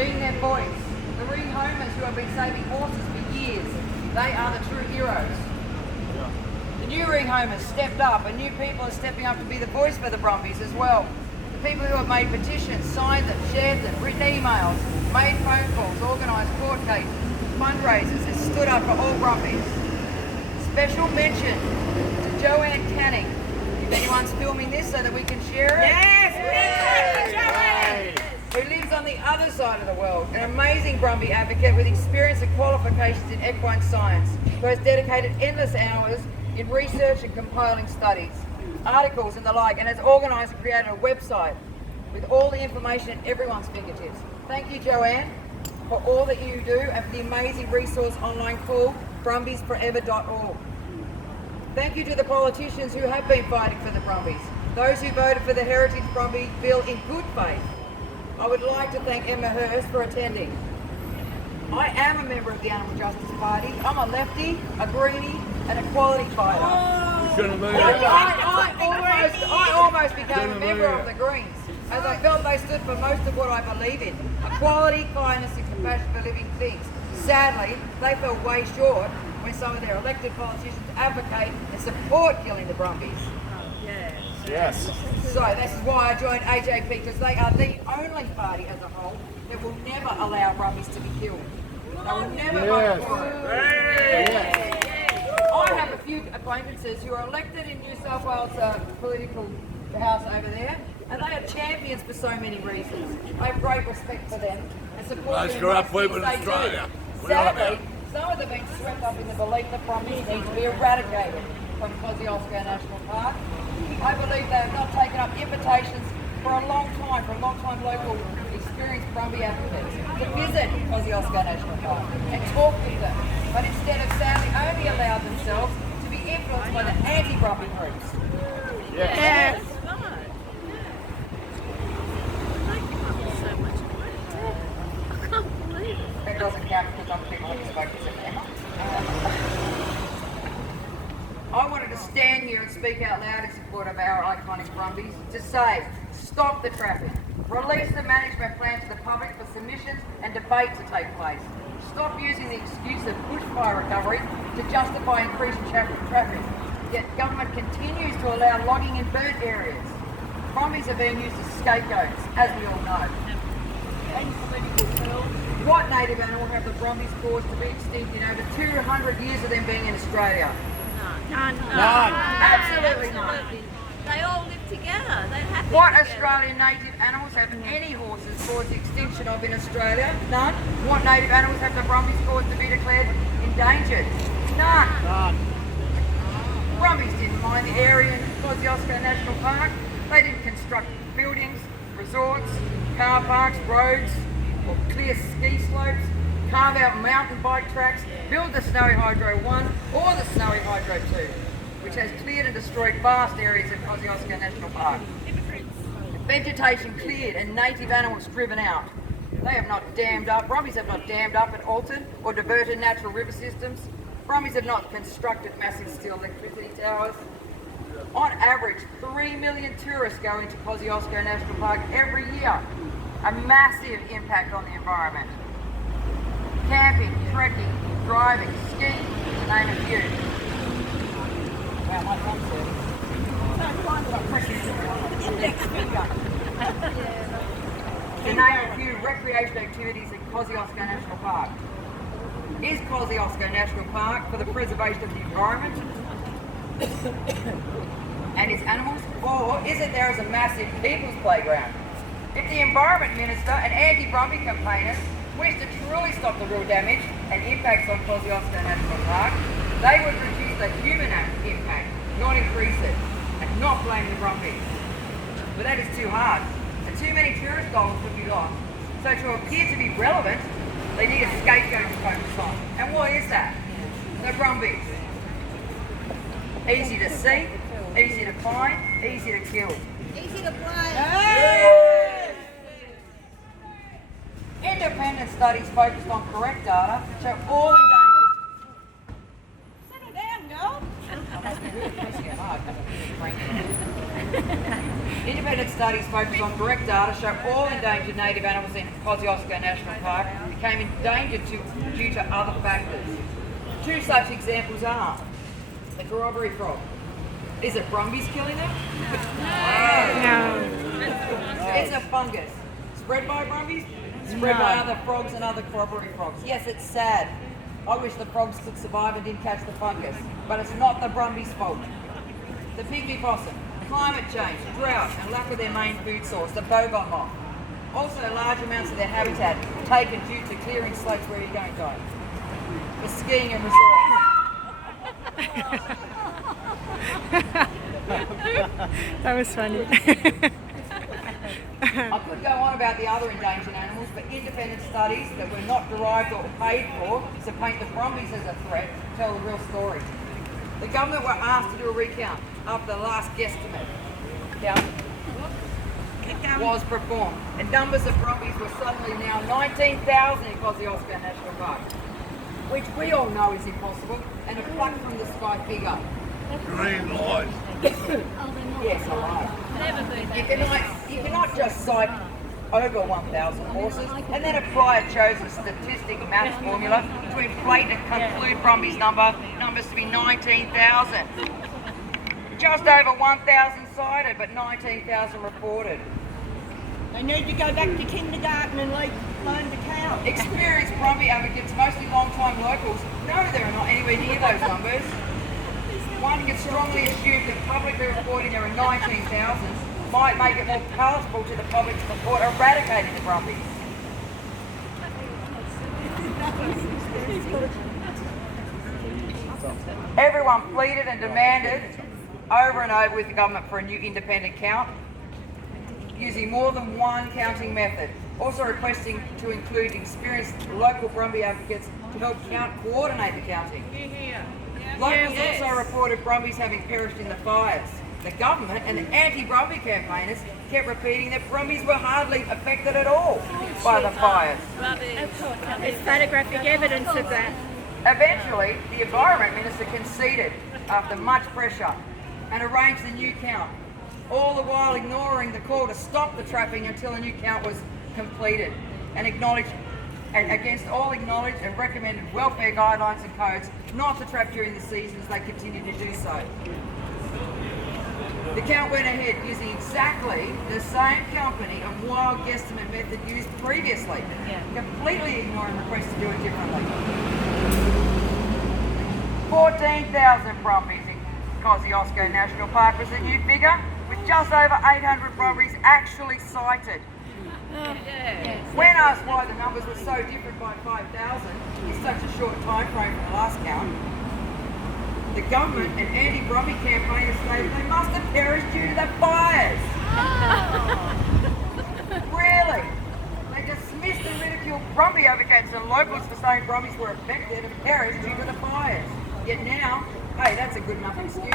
being their voice. The rehomers who have been saving horses for years, they are the true heroes. The new rehomers stepped up, and new people are stepping up to be the voice for the Brumbies as well. The people who have made petitions, signed them, shared them, written emails, made phone calls, organised court cases, fundraisers, and stood up for all Brumbies. Special mention to Joanne Canning. If anyone's filming this so that we can share it. Yes! Who lives on the other side of the world, an amazing Brumby advocate with experience and qualifications in equine science, who has dedicated endless hours in research and compiling studies, articles and the like, and has organised and created a website with all the information at everyone's fingertips. Thank you, Joanne, for all that you do and for the amazing resource online called brumbiesforever.org. Thank you to the politicians who have been fighting for the Brumbies, those who voted for the Heritage Brumby Bill in good faith. I would like to thank Emma Hurst for attending. I am a member of the Animal Justice Party. I'm a lefty, a greenie, and a quality fighter. I almost became a member of the Greens, as I felt they stood for most of what I believe in: equality, kindness, and compassion for living things. Sadly, they fell way short when some of their elected politicians advocate and support killing the Brumbies. Yes. So this is why I joined AJP, because they are the only party as a whole that will never allow Brumbies to be killed. They will never vote for it. I have a few acquaintances who are elected in New South Wales political house over there, and they are champions for so many reasons. I have great respect for them and support them. Most corrupt people in Australia. Sadly, some of them have been swept up in the belief that Brumbies need to be eradicated from Kosciuszko National Park. I believe they have not taken up invitations for a long time local experienced Brumby advocates to visit Kosciuszko National Park and talk with them, but instead have sadly only allowed themselves to be influenced by the anti-Brumby groups. Yes. That doesn't count because I'm people who spoke to Emma. I wanted to stand here and speak out loud in support of our iconic Brumbies to say, stop the traffic, release the management plan to the public for submissions and debate to take place. Stop using the excuse of bushfire recovery to justify increased traffic, yet government continues to allow logging in burnt areas. Brumbies are being used as scapegoats, as we all know. What native animal have the Brumbies caused to be extinct in over 200 years of them being in Australia? None. Absolutely none. They all live together. They have What Australian native animals have any horses caused the extinction of in Australia? None. What native animals have the Brumbies caused to be declared endangered? None. Brumbies didn't mind the area in Kosciuszko National Park. They didn't construct buildings, resorts, car parks, roads, or clear ski slopes, carve out mountain bike tracks, build the Snowy Hydro 1 or the Snowy Hydro 2, which has cleared and destroyed vast areas of Kosciuszko National Park. Vegetation cleared and native animals driven out. They have not dammed up, Brumbies have not dammed up and altered or diverted natural river systems. Brumbies have not constructed massive steel electricity towers. On average, 3 million tourists go into Kosciuszko National Park every year. A massive impact on the environment. Camping, trekking, driving, skiing, to name a few. Wow, my phone's to name a few recreational activities in Kosciuszko National Park. Is Kosciuszko National Park for the preservation of the environment and its animals, or is it there as a massive people's playground? If the Environment Minister and anti-Brumby campaigners wish to truly stop the real damage and impacts on Kosciuszko National Park, they would reduce the human impact, not increase it, and not blame the Brumbies. But that is too hard, and too many tourist dollars would be lost. So to appear to be relevant, they need a scapegoat to focus on. And what is that? The Brumbies. Easy to see, easy to find, easy to kill. Easy to play. Yes! Independent studies focused on correct data show all endangered. Settle down, girl. That's really pushing it hard. Independent studies focus on direct data show all endangered native animals in Kosciuszko National Park became endangered due to other factors. Two such examples are the corroboree frog. Is it Brumbies killing them? No. It's a fungus. Spread by Brumbies? Spread by other frogs and other corroboree frogs. Yes, it's sad. I wish the frogs could survive and didn't catch the fungus. But it's not the Brumbies' fault. The pygmy possum, climate change, drought and lack of their main food source, the bovine moth. Also large amounts of their habitat taken due to clearing slopes. Where are you going, guys? The skiing and resorts. That was funny. I could go on about the other endangered animals, but independent studies that were not derived or paid for to paint the Brumbies as a threat tell the real story. The government were asked to do a recount after the last guesstimate count was performed, and numbers of Brumbies were suddenly now 19,000 in Kosciuszko National Park, which we all know is impossible, and a pluck from the sky figure. Green light. Yes, I know. Never been You that. cannot just cite over 1,000 horses and then apply a chosen statistic maths formula to inflate and conclude Brumby's numbers to be 19,000. Just over 1,000 cited, but 19,000 reported. They need to go back to kindergarten and learn to count. Experienced Brumby advocates, mostly long-time locals, know there are not anywhere near those numbers. One can strongly assume that publicly reporting there are 19,000 might make it more palatable to the public to support eradicating the Brumbies. Everyone pleaded and demanded over and over with the government for a new independent count using more than one counting method, also requesting to include experienced local Brumby advocates to help coordinate the counting. Locals also reported Brumbies having perished in the fires. The government and the anti-Brumby campaigners kept repeating that Brumbies were hardly affected at all by the fires. There's photographic evidence of that. Eventually, the Environment Minister conceded after much pressure and arranged a new count, all the while ignoring the call to stop the trapping until a new count was completed and acknowledged, and against all acknowledged and recommended welfare guidelines and codes not to trap during the seasons. They continued to do so. The count went ahead using exactly the same company and wild guesstimate method used previously, completely ignoring requests to do it differently. 14,000 Brumbies in Kosciuszko National Park was the new figure, with just over 800 Brumbies actually sighted. When asked why the numbers were so different by 5,000 in such a short time frame from the last count, the government and anti-Brumby campaigners stated they must have perished due to the fires. Really? They dismissed and ridiculed Brumby advocates and locals for saying Brumbies were affected and perished due to the fires. Yet now, hey, that's a good enough excuse.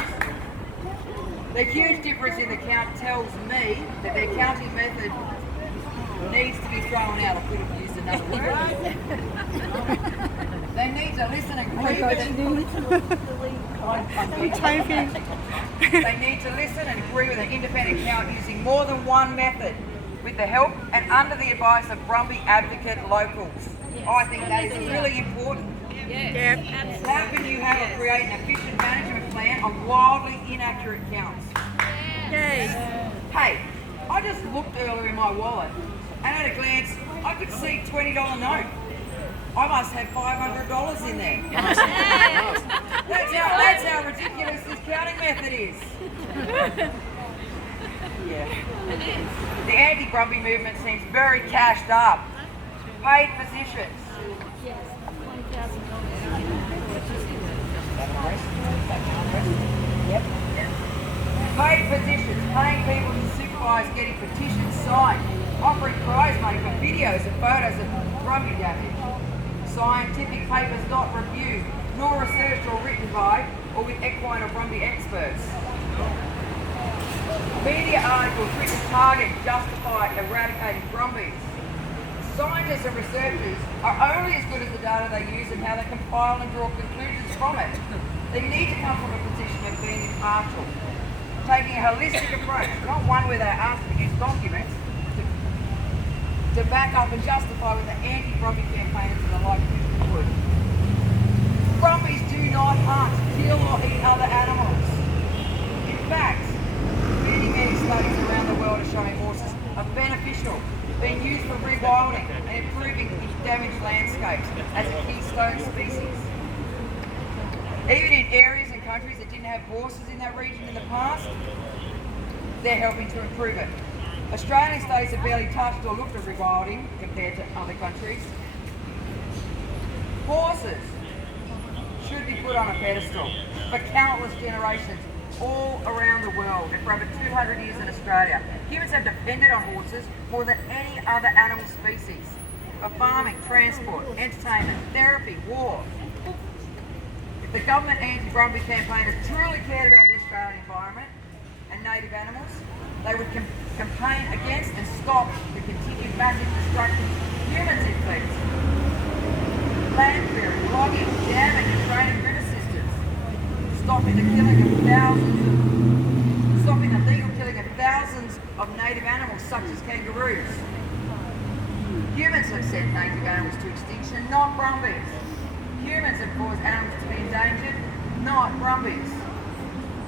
The huge difference in the count tells me that their counting method needs to be thrown out. I could have used another word. They need to listen and agree with it. They need to listen and agree with an independent count using more than one method with the help and under the advice of Brumby advocate locals. I think that is really important. How can you create an efficient management plan on wildly inaccurate counts? Hey, I just looked earlier in my wallet and at a glance I could see a $20 note. I must have $500 in there. That's how ridiculous this counting method is. The anti-Brumby movement seems very cashed up. Paid positions. Paid positions, paying people to supervise getting petitions signed, offering prize money for videos and photos of Brumby damage. Scientific papers not reviewed, nor researched or written by or with equine or Brumby experts. Media articles written to target and justify eradicating Brumbies. Scientists and researchers are only as good as the data they use and how they compile and draw conclusions from it. They need to come from a position of being impartial. taking a holistic approach, not one where they ask to produce documents to back up and justify with the anti-Brumby campaigners and the like Christian would. Brumbies do not hunt, kill or eat other animals. In fact, many studies around the world are showing horses are beneficial, being used for rewilding and improving damaged landscapes as a keystone species. Even in areas and countries that didn't have horses in that region in the past, they're helping to improve it. Australian studies have barely touched or looked at rewilding compared to other countries. Horses should be put on a pedestal for countless generations all around the world and for over 200 years in Australia. Humans have depended on horses more than any other animal species for farming, transport, entertainment, therapy, war. If the government anti-Brumby campaigners truly cared about the Australian environment and native animals, they would campaign against and stop the continued massive destruction humans inflict. Land clearing, logging, damming and draining river systems, stopping the legal killing of thousands of native animals such as kangaroos. Humans have sent native animals to extinction, not Brumbies. Humans have caused animals to be endangered, not Brumbies.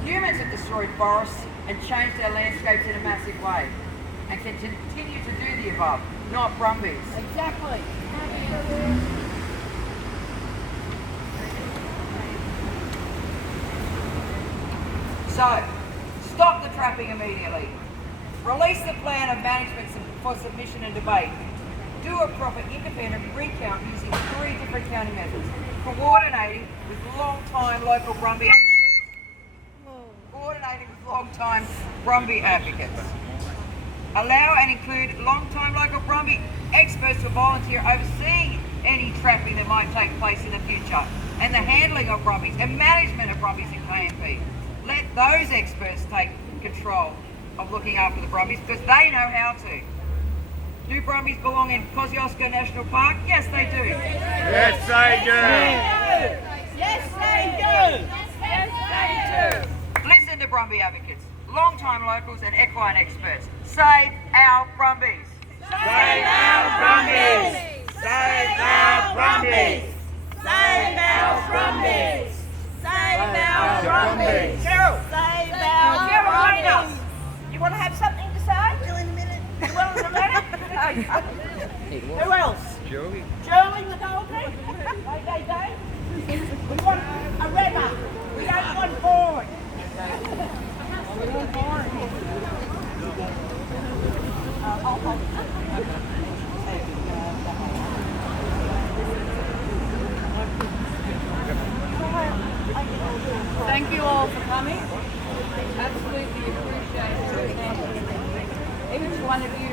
Humans have destroyed forests and changed our landscapes in a massive way and can continue to do the above, not Brumbies. Exactly. So, stop the trapping immediately. Release the plan of management for submission and debate. Do a proper independent recount using 3 different counting methods, coordinating with long-time local Brumby advocates. Allow and include long-time local Brumby experts to volunteer overseeing any trapping that might take place in the future and the handling of Brumbies and management of Brumbies in KMP. Let those experts take control of looking after the Brumbies because they know how to. Do Brumbies belong in Kosciuszko National Park? Yes, they do. Yes, they do. Yes, they do. Yes, they do. Listen to Brumby advocates, long-time locals and equine experts. Save our Brumbies. Save our Brumbies. Save our Brumbies. Save our Brumbies. Save our Brumbies. Cheryl. Save our Cheryl, wait up. Brumbies. You want to have something to say? Do in a minute. You want a minute? Who else? Joey. Joey the Goldie? Okay, Dave. We want a redder. We don't want board. We want board. Thank you all for coming. Absolutely appreciate your attendance. Each one of you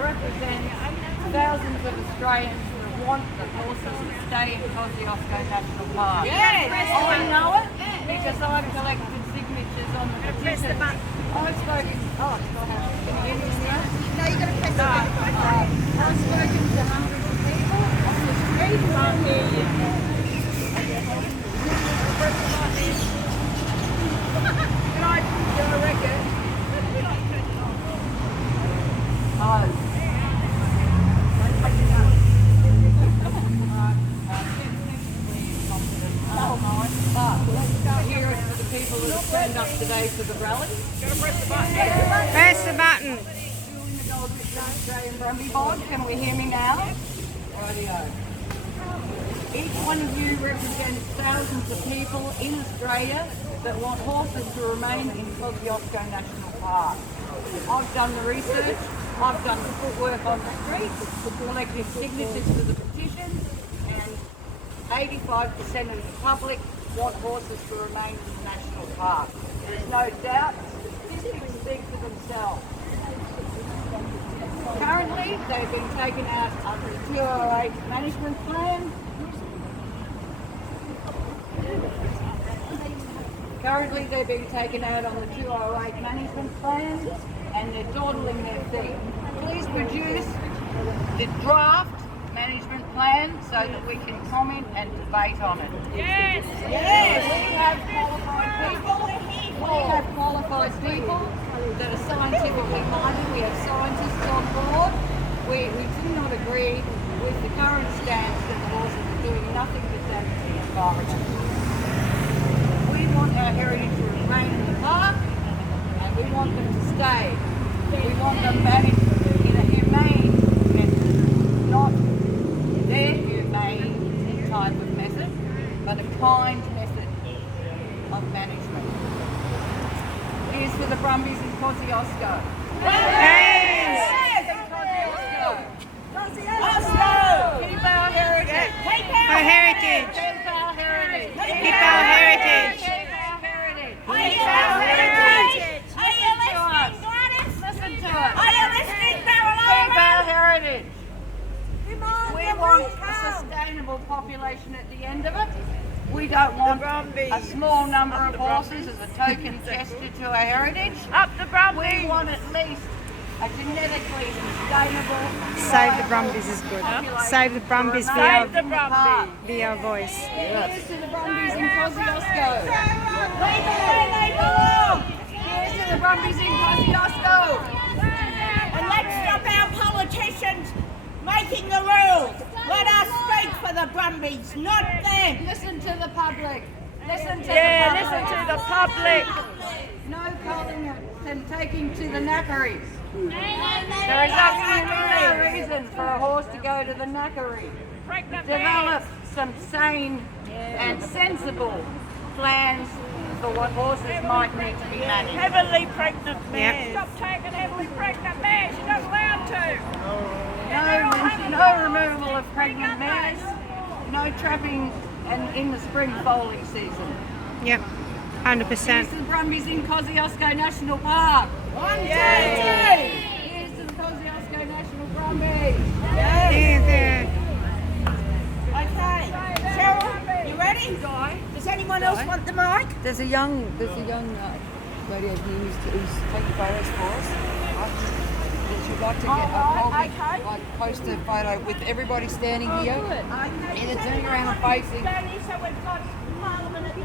represent thousands of Australians who want the horses to stay in Kosciuszko National Park. Yes. I know it because I've collected signatures on the petition. I've spoken. Oh, it's not happening. Can you hear me now? No, you've got to press the button. I've spoken to hundreds of people on the street. Can't hear you. Can I do a record? Here is for the people that have turned up today for the rally. Press the button. Australian Brumby Board, can we hear me now? Rightio. Each one of you represents thousands of people in Australia that want horses to remain in Kosciuszko National Park. I've done the research, I've done the footwork on the streets, collected signatures for the petitions, and 85% of the public want horses to remain in the national park. There's no doubt, statistics speak for themselves. Currently, they've been taken out under the 208 management plan. Currently, they're being taken out on the 208 management plan and they're dawdling their feet. Please produce the draft management plan so that we can comment and debate on it. Yes. We have qualified people We have qualified people that are scientifically minded. We have scientists on board. We do not agree with the current stance that the horses are doing nothing but damage to the environment. We want our heritage to remain in the park, and we want them to stay. We want them managed in a humane method, not their humane type of method, but a kind method of management. Here's for the Brumbies in Kosciuszko. Keep our heritage. Our heritage. Keep our heritage. Keep our heritage. Keep our heritage. Keep our heritage. Are you listening, Gladys? Listen to us. Are you listening, Keep our Carolina? heritage. Come on, We come want on, a come. sustainable population at the end of it. We don't want a small number of horses as a token gesture to our heritage. Up the Brumby. We want at least a genetically sustainable. Save the Brumbies is good. population Save the Brumbies, to be remain our, in the park. be our voice. Here's to the Brumbies in Kosciuszko. Leave them where they belong. Here's to the Brumbies in Kosciuszko. And let's stop our politicians making the rules. Let us speak for the Brumbies, not them. Listen to the public. Listen to Yeah, the listen public. to the public. No culling and taking to the knackeries. There is absolutely no reason for a horse to go to the knackery. Develop some sane and sensible plans for what horses might need to be managed. Heavily pregnant Yep. Stop taking heavily pregnant mares. You're not allowed to. No removal of pregnant mares, no trapping and in the spring foaling season. Yep, 100%. Here's to the Brumbies in Kosciuszko National Park. 1, 2, 3. Here's to the Kosciuszko National Brumbies. There. Okay. Cheryl, you ready? Does anyone else want the mic? There's a young lady who's taking photos for us. She'd like to get post a photo with everybody standing here. Okay. Either turning around or facing. So we've got Parliament at